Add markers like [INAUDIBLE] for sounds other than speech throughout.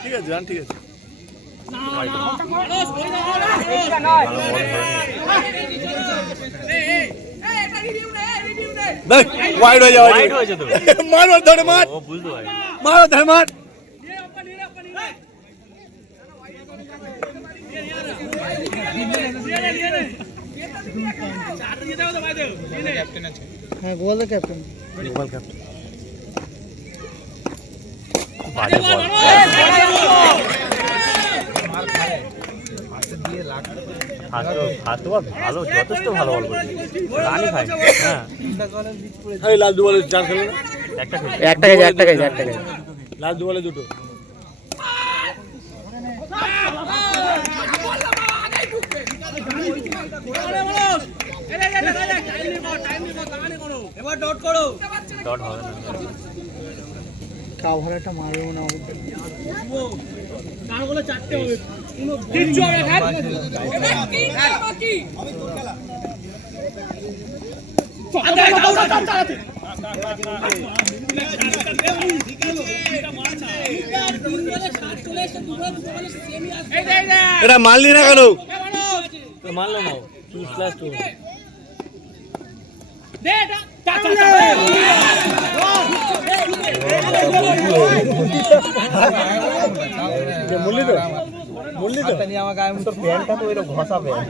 ঠিক আছে রান ঠিক আছে দেখ ওয়াইড হয়ে যাওয়া Wide হয়েছে তো। মার মার ধরে মার ও বুঝতে পারি মার ধরে মার হ্যাঁ গোয়ালদা ক্যাপ্টেন বাজে বল। হাতও হাতও ভালো যথেষ্ট ভালো বল রানই খায় হ্যাঁ। লাল দু বলে চার খেলে একটা খেলছে। একটা কেজি একটা লাল দু বলে দুটো। হবে না মারলি না কেন? মানলো না টু স্ল্যাশ টু মুরলি তো মুরলি তো প্যান্টটা তো এরকম ঘষা প্যান্ট।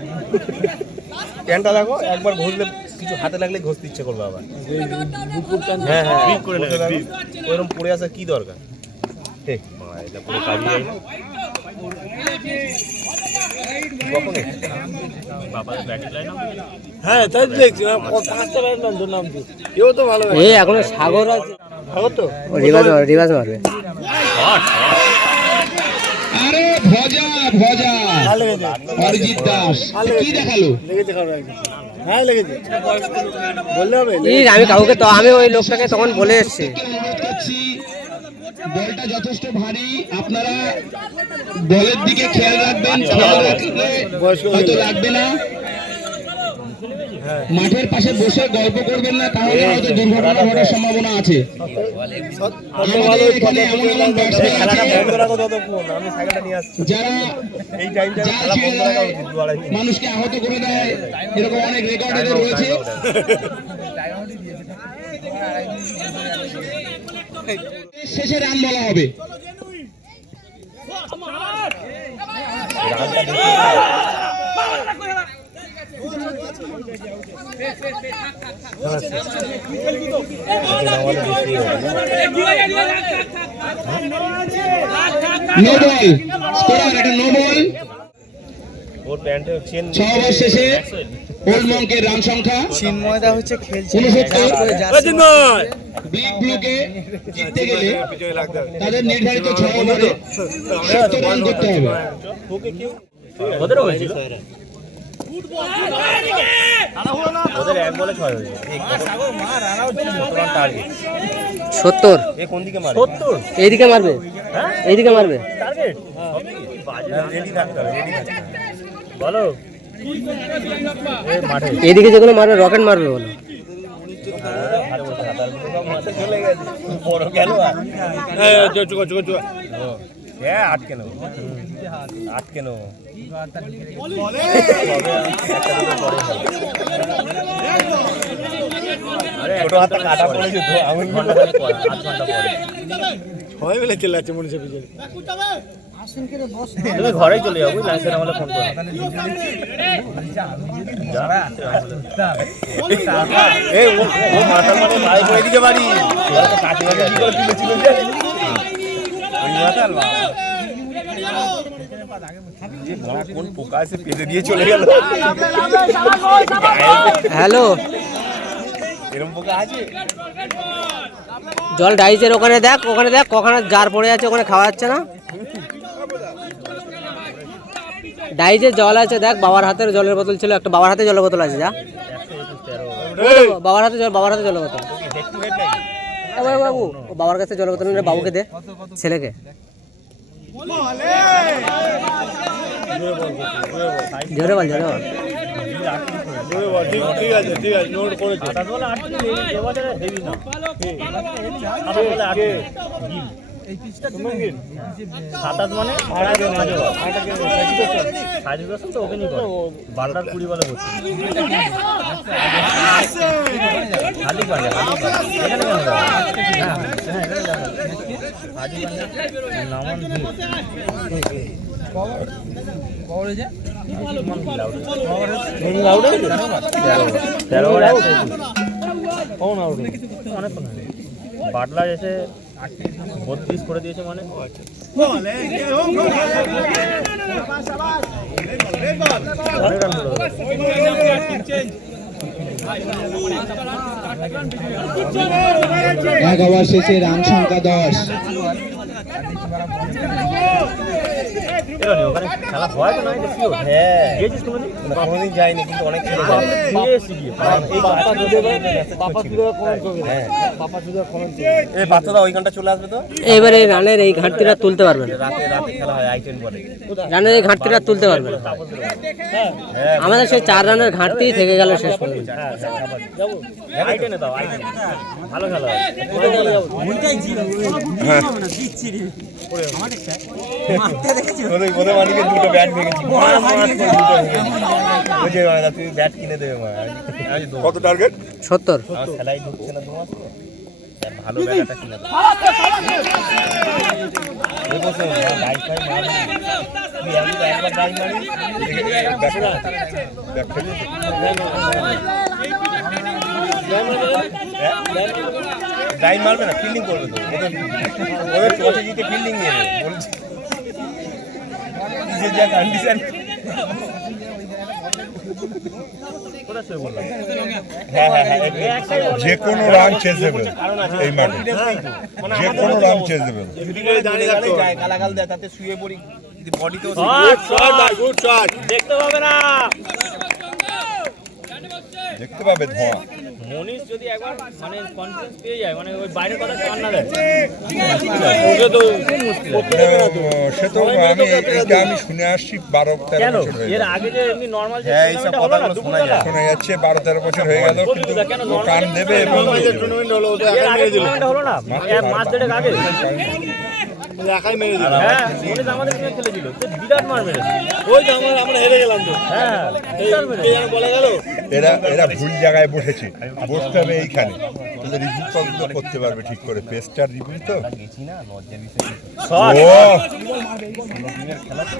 প্যান্টটা দেখো একবার ঘষলে কিছু হাতে লাগলে ঘষতে ইচ্ছে করবে আবার। হ্যাঁ হ্যাঁ ওরকম পড়ে আসা কি দরকার? বাবা, এটা পুরো কাজই হ্যাঁ তাই দেখছি। না, পাঁচটা ব্যাট নাম তোর নাম কি এও তো ভালো এই এখনও সাগর আছে। ভালো তো? রিভার্স মারবে মারবে। আরে ভজা ভজা। ভালো লেগেছে। অরিজিৎ দাস। কি দেখাল? লেগেছে হ্যাঁ লেগেছে। বললে হবে আমি কাউকে তো আমি ওই লোকটাকে তখন বলে এসেছি। বলটা যথেষ্ট ভারী। আপনারা বলের দিকে খেয়াল রাখবেন হয়তো লাগবে না। মাঠের পাশে বসে গল্প করবেন না, তাহলে হয়তো দুর্ঘটনা ঘটার সম্ভাবনা আছে। এখানে এমন এমন। মানুষকে আহত করে দেয়, এরকম অনেক রেকর্ড রয়েছে। শেষে রান বলা হবে। নো বল স্কোরার এটা নো বল ওর প্যান্টে চেন ছ শেষে ওল্ড মঙ্কের রান সংখ্যা চিন্ময়দা হচ্ছে খেলছে। উনসত্তর। ব্লুকে জিততে গেলে তাদের নির্ধারিত ছ ওভারে সত্তর রান করতে হবে। ওদেরও হয়েছিল সত্তর এইদিকে মারবে? এইদিকে মারবে? টার্গেট বলো। এইদিকে যেগুলো মারবে রকেট মারবে বলো। হ্যাঁ হ্যাঁ আটকে নেব। আটকে নেব। আরে ছোট হাতে কাটা পড়েছে তো আমি ঘণ্টা খানেক পরে, আধ ঘণ্টা পরে সবাই মিলে চলে যাচ্ছে মনীষা পিছনে তুমি ঘরেই চলে সেটা আমাকে ফোন করো। এই ও ও মাথার মানে দিকে বাড়ি কি করে যে ওই মাথার হ্যালো জল ডাইজের ওখানে দেখ ওখানে দেখ ওখানে জার পড়ে আছে ওখানে খাওয়া যাচ্ছে না। ডাইজের জল আছে দেখ বাবার হাতের জলের বোতল ছিল একটা বাবার হাতে জলের বোতল আছে যা। বাবার হাতে জল বাবার হাতে জলের বোতল। বাবু, বাবু বাবার কাছে জলের বোতল বাবুকে দে ছেলেকে। জোরে বল জোরে বল। ঠিক ঠিক আছে সাতাশ মানে তো করে বারোটার কুড়ি বলে হালি পাঞ্জা এখানে কেন যাবে? হ্যাঁ, হ্যাঁ, পাঞ্জা নামান ভিড়। হয়ে গেছে। বাটলার এসে বত্রিশ করে দিয়েছে মানে? এক ওভার দশ এরকমই, ওখানে খেলা হয় তো নয় দেখি হ্যাঁ গিয়েছিস কোনোদিন কোনোদিন যাইনি কিন্তু অনেক ছেলে ফিরে এসছি গিয়ে এই পাপা বাচ্চা চুদে message পাপা করছিল। চুদে কমেন্ট করবে হ্যাঁ। পাপা চুদে কমেন্ট এই বাচ্চাটা ওইখানটা চলে আসবে তো এবারে রানের এই ঘাটতিটা তুলতে পারবে না রাতে রাতে খেলা হয় আই বলে রানের এই ঘাটতিটা তুলতে পারবে না হ্যাঁ আমাদের সেই চার রানের ঘাটতি থেকে গেল শেষ পর্যন্ত হ্যাঁ আইটেনে দাও আইটেনে ভালো খেলা হয় মার করে দুটো ভেঙেছি বুঝে মানে তুমি ব্যাট কিনে দেবে মা কত টার্গেট সত্তর আমার খেলাই ঢুকছে না দু মাস তো তাই ভালো ব্যাট একটা কিনে দেবো মারবে না ফিল্ডিং করবে তো ওদের ওদের জিতে ফিল্ডিং নিয়ে বলছি যে কন্ডিশন কোনো রান চেস দেবে এই মাঠে। যে কোনো রান চেস দেবে গালাগাল দেয় তাতে শুয়ে পড়ি বডিতেও দেখতে পাবে না। দেখতে পাবে ধোঁয়া। মনীষ যদি একবার মানে কনফিডেন্স পেয়ে যায় মানে ওই বাইরের কথা কান না দেয়। সে তো আমি এটা আমি শুনে আসছি বারো তেরো বছর হয়ে এর গেল। আগে যে এমনি নর্মাল যে হ্যাঁ, এইসব কথাগুলো শোনা যায়। শোনা যাচ্ছে বারো তেরো বছর হয়ে গেল কিন্তু কান দেবে এবং টুর্নামেন্ট ওটা হলো না? মাস দেড়েক আগে? একাই মেরে দিল। হ্যাঁ মনীষ আমাদের টিমে খেলেছিল সে বিরাট মার মেরেছে। ওই তো আমরা আমরা হেরে গেলাম তো। হ্যাঁ কে যেন বলে গেল। এরা এরা ভুল জায়গায় বসেছে। বসতে হবে এইখানে। তোদের রিভিউ তো করতে পারবে ঠিক করে। পেস্টার রিভিউ তো। গেছি না লজ্জার বিষয় খেলা তো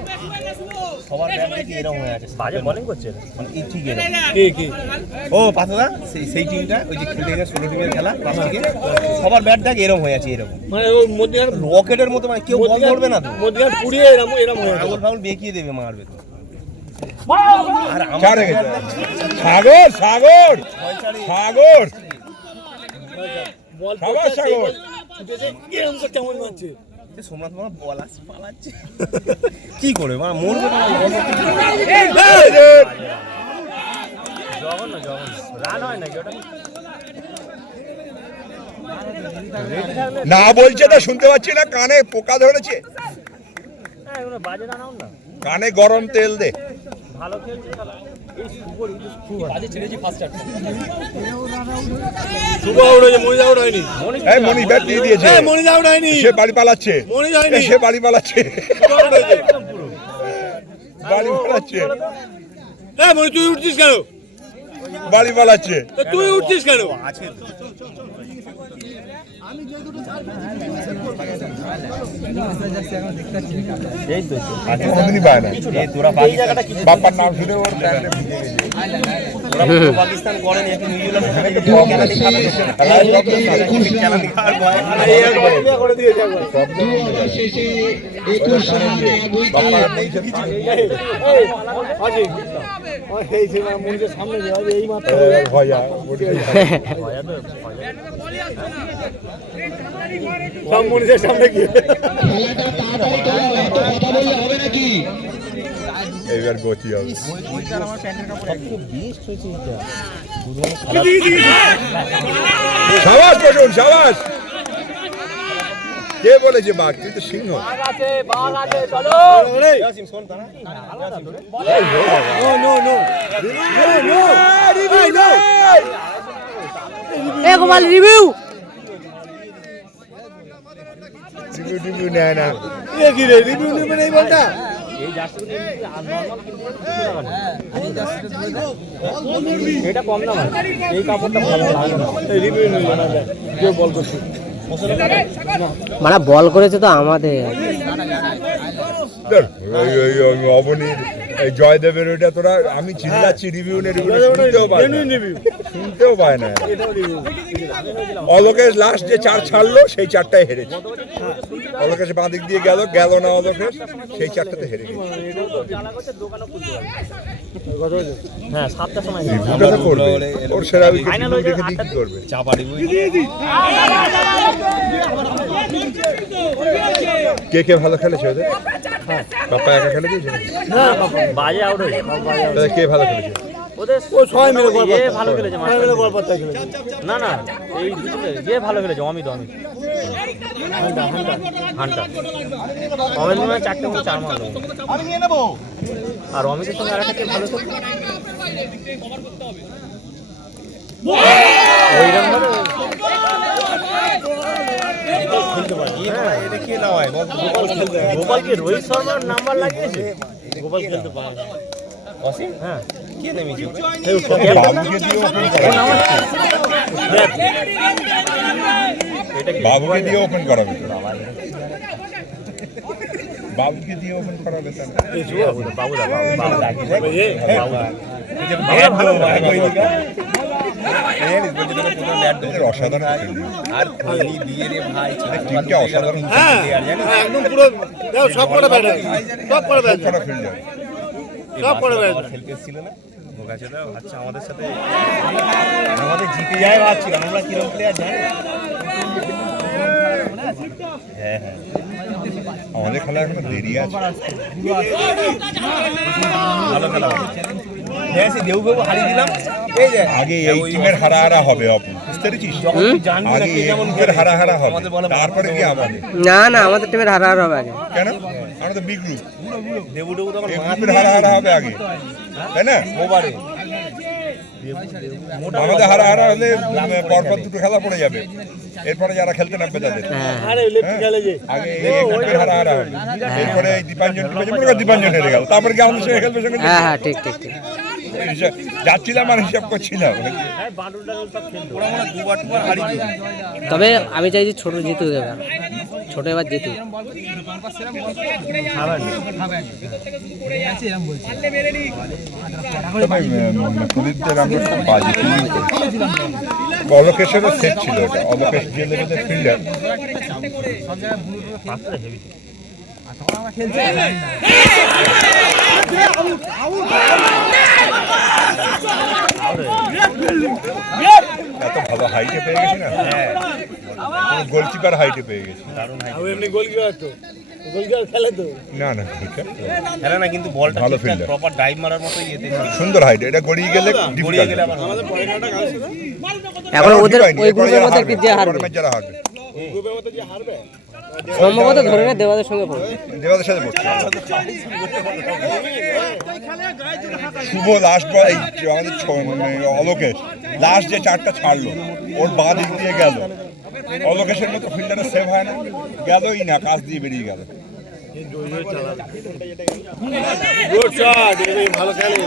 সবার ব্যাট দেখি এরকম হয়ে আছে। বাজে বোলিং করছে মানে এই ঠিক এরকম কি কি? ও পাতলা সেই সেই টিমটা ওই যে খেলতে গেছে ষোলো টিমের খেলা প্লাস্টিকে সবার ব্যাট দেখ এরকম হয়ে আছে এরকম। মানে ওই মধ্যখানে রকেটের মতো মানে কেউ বল ধরবে না তো পুড়িয়ে এরম এরম হয়ে গেল আঙুল ফাঙুল বেঁকিয়ে দেবে মারবে তো হয়ে সাগর সাগর সাগর বল সাগর। করতে মারছে সোমনাথ মামা বল আসছে পালাচ্ছে কি করে মা মরবে না জঘন্য জঘন্য রান হয় নাকি ওটা না বলছে তো শুনতে পাচ্ছি না কানে পোকা ধরেছে। না কানে গরম তেল দে। ভালো খেলছে সে বাড়ি পালাচ্ছে। সে বাড়ি পালাচ্ছে। বাড়ি পালাচ্ছে। তুই উঠছিস কেন? বাড়ি পালাচ্ছে। তুই উঠছিস কেন? আছে এই তো কোনদিনই পায় না এ তোরা এই জায়গাটা কি বাপ্পার নাম শুনে ওর পাকিস্তান করেনি নিউজিল্যান্ড সব সামনে নাকি এইবার গতি হবে। সাবাস বসুন সাবাস। কে বলেছে বাঘ? তুই তো সিংহ। No no no no no Gopal review Tipu Tipu নেয় না কি রে রিভিউ নেবে না এই বলটা এটা কম আছে এই কাপড়টা ভালো লাগে না। রিভিউ নিল না কেউ বল করছে। মানে বল করেছে তো আমাদের। এই জয়দেবের ওইটা তোরা আমি চিল্লাচ্ছি রিভিউ নে রিভিউ শুনতেও পায় শুনতেও পায় না। অলোকেশ লাস্ট যে চার ছাড়লো সেই চারটায় হেরেছে। অলোকেশ বাঁ দিক দিয়ে গেল গেল না অলোকেশ সেই চারটাতে হেরে গেছে। হ্যাঁ করবে। ওর সেরা উইকেট করবে। কে কে ভালো খেলেছে ওদের? পাপা একা খেলে দিয়েছে? বাজে আউট হয়েছে। তাহলে কে ভালো খেলেছে? ওদের ও সবাই মিলে বল ভালো খেলেছে সবাই মিলে বল পাত্তা খেলেছে। না না এই ভালো খেলেছে অমিত অমিত। অমিত মনে চারটে হয় চার মারলো। আর অমিতের সঙ্গে আর একটা কে ভালো খেলছে ওইরকম ভাবে গোপাল কি রোহিত শর্মার নাম্বার লাগিয়েছে? গোপাল খেলতে পারে অসীম? হ্যাঁ। ওপেন করাবে বাবুকে দিয়ে ওপেন করাবে বাবুকে দিয়ে ওপেন করাবে হ্যাঁ হ্যাঁ, আমাদের আমরা কীরকম প্লেয়ার জানি আমাদের খেলা এখনও দেরি আছে। ভালো খেলা হ্যাঁ সে দেউ বাবু হারিয়ে দিলাম। এই যে। আগে এই টিমের হারা হারা হবে অপু। বুঝতে পেরেছিস? আগে এই টিমের হারা হারা হবে। তারপরে কি আমাদের। না না আমাদের টিমের হারা হারা হবে আগে। কেন? আমরা তো বি গ্রুপ দেবু দেবু তখন এই মাঠ গ্রুপের হারা হারা হবে আগে। তাই না? ওভারে আমাদের হারা হারা হলে পরপর দুটো খেলা পড়ে যাবে। এরপরে যারা খেলতে নামবে তাদের। হ্যাঁ। আরে লেফট খেলে যে। আগে হারা হারা হবে এরপরে এই দীপাঞ্জন মনে দীপাঞ্জন হেরে গেল। তারপরে কি আমাদের সঙ্গে খেলবে সঙ্গে হ্যাঁ হ্যাঁ ঠিক ঠিক ঠিক। যাচ্ছিলাম আর হিসাব করছিলাম মনে হয়। তবে আমি চাইছি ছোট জিতু দেবে। ছোট এবার করেছি অলোকেশেরও সেট ছিল ওটা অলোকেশ যে লেভেলের ফিল্ডার এত ভালো হাইটে পেয়ে গেছি না? গোলকিপার হাইটে পেয়ে গেছি। আমি এমনি গোলকিপার তো। গোলকিপার খেলে তো। না না খেলে না কিন্তু বলটা ভালো ফিল্ডার প্রপার ডাইভ মারার মতো ইয়েতে সুন্দর হাইট এটা গড়িয়ে গেলে গড়িয়ে গেলে আমাদের পয়সাটা কাছে এখন ওদের ওই গ্রুপের মধ্যে কি যে হারবে। যারা হারবে। গ্রুপের মধ্যে যে হারবে? সম্ভবত ধরে না দেওয়াদের সঙ্গে পড়বে। দেবাদের সাথে পড়ছে। শুভ লাস্ট বল এই আমাদের মানে অলোকেশ। লাস্ট যে চারটা ছাড়লো ওর বাঁ দিক দিয়ে গেল। অলোকেশের মতো ফিল্ডারে সেভ হয় না। গেলই না কাজ দিয়ে বেরিয়ে গেল। গুড শট এটা ভালো খেলে।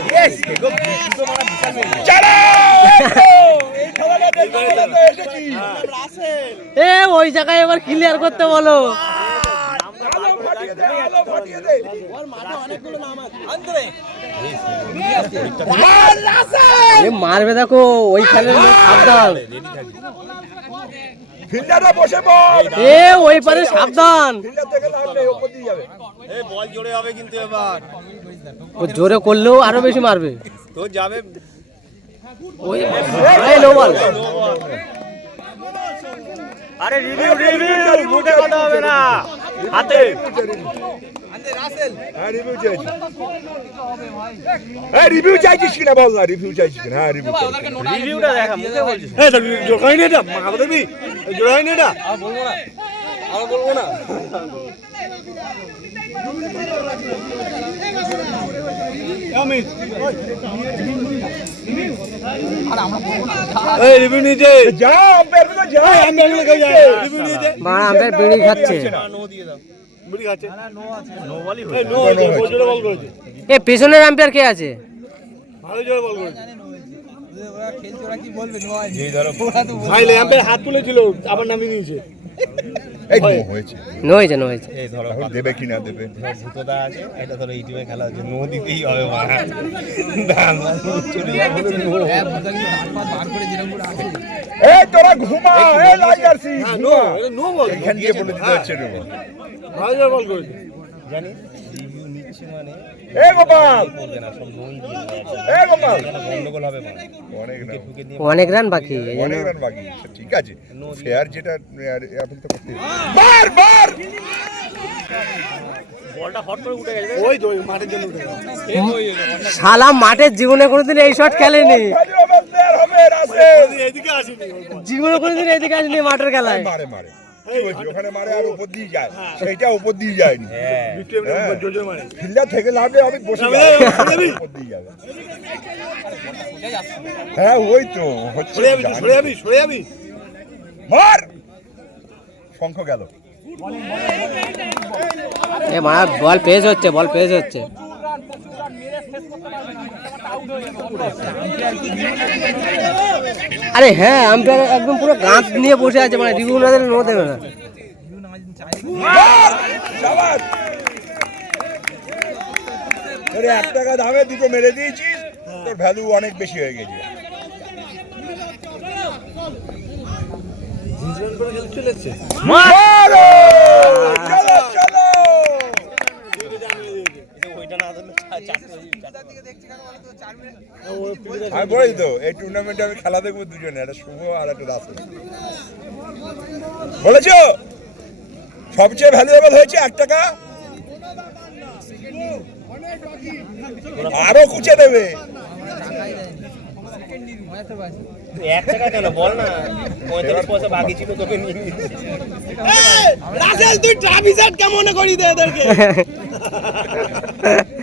এ ওই জায়গায় এবার ক্লিয়ার করতে বলো। মারবে দেখো ওইখানে লোক সাবধান। ফিল্ডাররা বসে বল। এ ওই পারে সাবধান। ফিল্ডার থেকে লাভ নেই ওপর দিয়ে যাবে। বল জোরে হবে কিন্তু এবার। ও জোরে করলেও আরও বেশি মারবে। তো যাবে। আরে রিভিউ রিভিউ মুখে কথা হবে না। হাতে। হ্যাঁ রিভিউ চাইছি। হ্যাঁ চাইছিস কিনা বল না রিভিউ চাইছিস কিনা? হ্যাঁ রিভিউ রিভিউটা দেখা মুখে বলছিস। এই তো এটা মাথা দেখবি জোড়াই নি এটা। বলব না। বাড়া বিড়ি খাচ্ছে। বুড়ি খাচ্ছে। নো বলই এই নো হয়েছে বহু জোরে বল করেছে এ পেছনের আম্পায়ার কে আছে? ভালো জোরে বল করেছে এই ধরো। ভাই আম্পায়ার হাত তুলেছিল আবার নামিয়ে নিয়েছে। এই নো হয়েছে। নো হয়েছে নো হয়েছে। এই ধরো দেবে কি না দেবে? ভূতদা আছে এটা ধরো এই টিমে খেলা হচ্ছে নো দিতেই হবে মা। দাম চলে যাবে এই তোরা ঘুমা এই লাইগার সি নো নো বল এখান দিয়ে বলে। দিতে হচ্ছে রে বল। বল করেছে। জানি অনেক রান বাকি অনেক রান বাকি ঠিক আছে। ফেয়ার যেটা এখন তো করতে বার বার! মাঠের জন্য উঠে গেছে। শালা মাঠের জীবনে কোনোদিন এই শট খেলেনি। জীবনে কোনোদিন এদিকে আসেনি মাঠের খেলায়। মারে মারে। কি বলছি ওখানে মারে আর উপর দিয়ে যায়। সেইটা উপর দিয়ে যায়নি। হ্যাঁ ফিল্ডার থেকে লাভে আমি বসে। উপর দিয়ে যাবে। ওই তো মার! শঙ্খ গেল। এ বল পেজ হচ্ছে বল পেজ হচ্ছে। আরে হ্যাঁ আম্পায়ার একদম পুরো গাঁত নিয়ে বসে আছে মানে রিভিউ না দিলে নো দেবে না। এক টাকা দামে দুটো মেরে দিয়েছিস তোর ভ্যালু অনেক বেশি হয়ে গেছে। নিউজিল্যান্ড করে খেলতে চলে এসছে মারো! চলো চলো ওইটা না ধরলে চারটে আমি বলেছি তো এই টুর্নামেন্টে আমি খেলা দেখব দুজনে একটা শুভ আর একটা রাসেল বলেছ? সবচেয়ে ভ্যালুয়েবল হয়েছে এক টাকা। আরও কুচে দেবে। এক টাকা কেন? বল না। পঁয়তাল্লিশ পয়সা বাকি ছিল তোকে নিয়ে রাসেল তুই ট্রাভিসাট কেমন করি দে এদেরকে? [LAUGHS]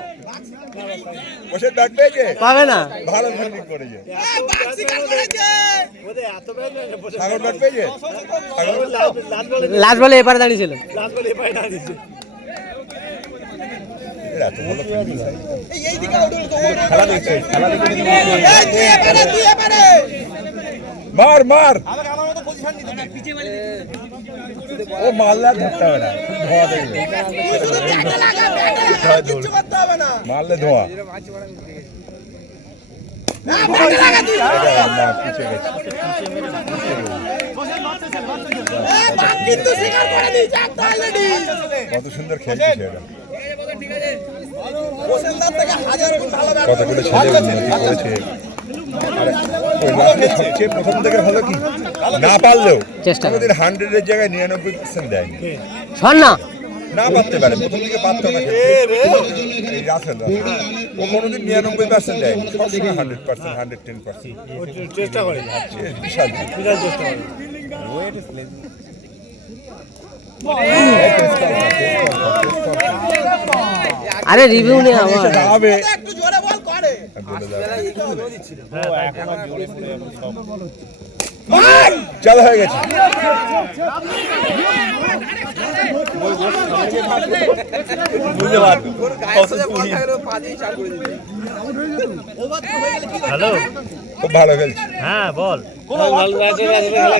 পাবে না ভালো ফিল্ডিং করেছে বসে সাগর ব্যাট পেয়েছে লাস্ট লাস্ট বলে এপারে দাঁড়িয়েছিল লাস্ট বলে এপারে দেখে মার মার ও আর ধরতে হবে না ধোয়া দেখবে মারলে ধোয়া। কত সুন্দর খেলছে সেটা কতগুলো ছেলে উন্নতি করেছে আর ওই লাস্টে সবচেয়ে প্রথম থেকে ভালো কি? না পারলেও চেষ্টা হান্ড্রেডের জায়গায় নিরানব্বই পার্সেন্ট দেয়নি। না। না পারতে পারে প্রথম থেকে পারতো। এই রাসেল। ও কোনোদিন নিরানব্বই পার্সেন্ট দেয়নি সবসময় hundred percent hundred ten percent চেষ্টা করে বিশাল। বিরাট চেষ্টা করে কর কর কর। আরে রিভিউ নেই আমার দাঁড়াবে। আর বলে দাও। চালু হয়ে গেছে। হ্যালো? খুব ভালো খেলছে। হ্যাঁ বল। ভালো রাসেল রাসেল খেলা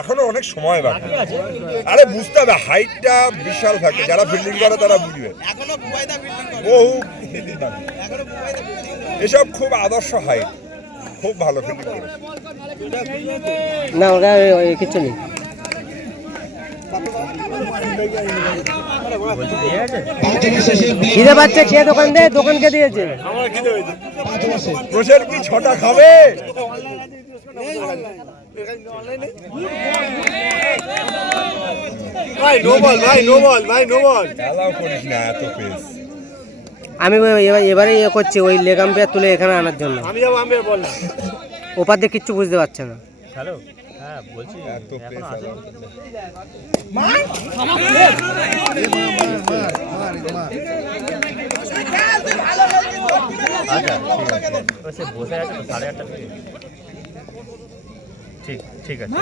এখনও অনেক সময় বাকি। আরে বুঝতে হবে হাইটটা বিশাল থাকে যারা ফিল্ডিং করে তারা বুঝবে। বহু এসব খুব আদর্শ হাইট খুব ভালো ফিল্ডিং করেছে। না ওই কিচ্ছু নেই। খিদে পাচ্ছে দোকান দে দোকানকে দিয়েছে। কি ছটা খাবে? ভাই নো বল ভাই নো বল ভাই নো বল করিস না এত পেস আমি এবারে ইয়ে করছি ওই লেগ আম্পায়ার তুলে এখানে আনার জন্য। আমি যাব আমি বল না। ওপার দিয়ে কিচ্ছু বুঝতে পারছে না। হ্যালো? হ্যাঁ বলছি। এত পেস আচ্ছা ঠিক আছে বসে আছে তো সাড়ে আটটা থেকে। ঠিক ঠিক আছে।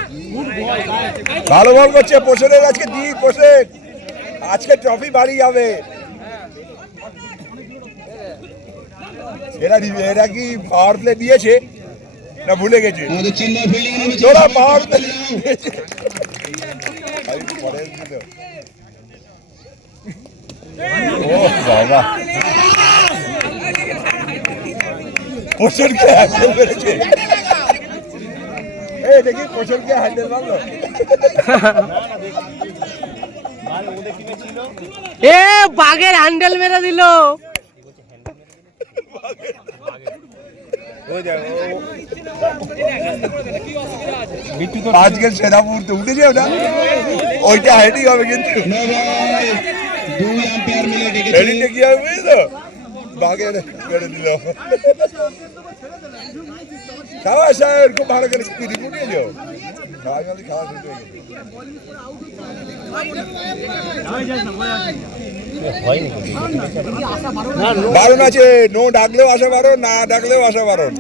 ভালো বল করছে পোষণের আজকে দি পোষে আজকে ট্রফি বাড়ি যাবে। এরা এরা কি পাওয়ার প্লে দিয়েছে? না ভুলে গেছে? তোরা পাওয়ার প্লে ও বাবা। পোষণকে হ্যান্ডেল করেছে এই দেখি পোষণকে হ্যান্ডেল মারলো এ বাঘের হ্যান্ডেল মেরে দিল। আজকের সেরা মুহূর্তে উঠেছে ওটা। ওইটা হেডিং হবে কিন্তু। নো হেডিংটা কি হবে তো বাঘের করে দিল। খাওয়া সাহেব খুব ভালো করে স্পিড উঠিয়েছো খাওয়া জলদি খাওয়া শুরু হয়ে বারণ আছে নো ডাকলেও আসা বারণ না ডাকলেও আসা বারণ।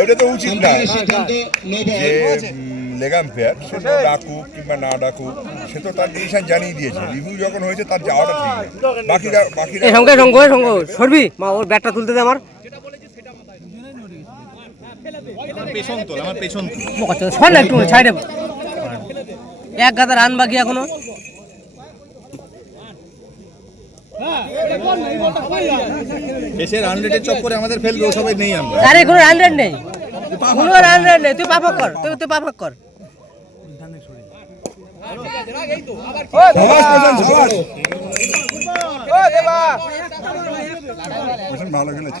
এটা তো উচিত না। লেগাম ফেয়ার সে তো ডাকুক কিংবা না ডাকুক সে তো তার ডিসিশন জানিয়ে দিয়েছে। রিভিউ যখন হয়েছে তার যাওয়াটা ঠিক বাকিরা বাকিরা সঙ্গে সঙ্গ সঙ্গ সরবি মা ওর ব্যাটটা তুলতে দে আমার। পেছন তোল আমার পেছন তোল। বোকাচ্চোদা, না একটু সাইডে এক গাদা রান বাকি এখনও। এসে রান রেটের চক্করে আমাদের ফেলবে ওসবে নেই আমরা। আরে কোনো রান রেট নেই। কোনো রান রেট নেই তুই পাফাক কর তুই তুই পাফাক কর। ভালো খেলেছে।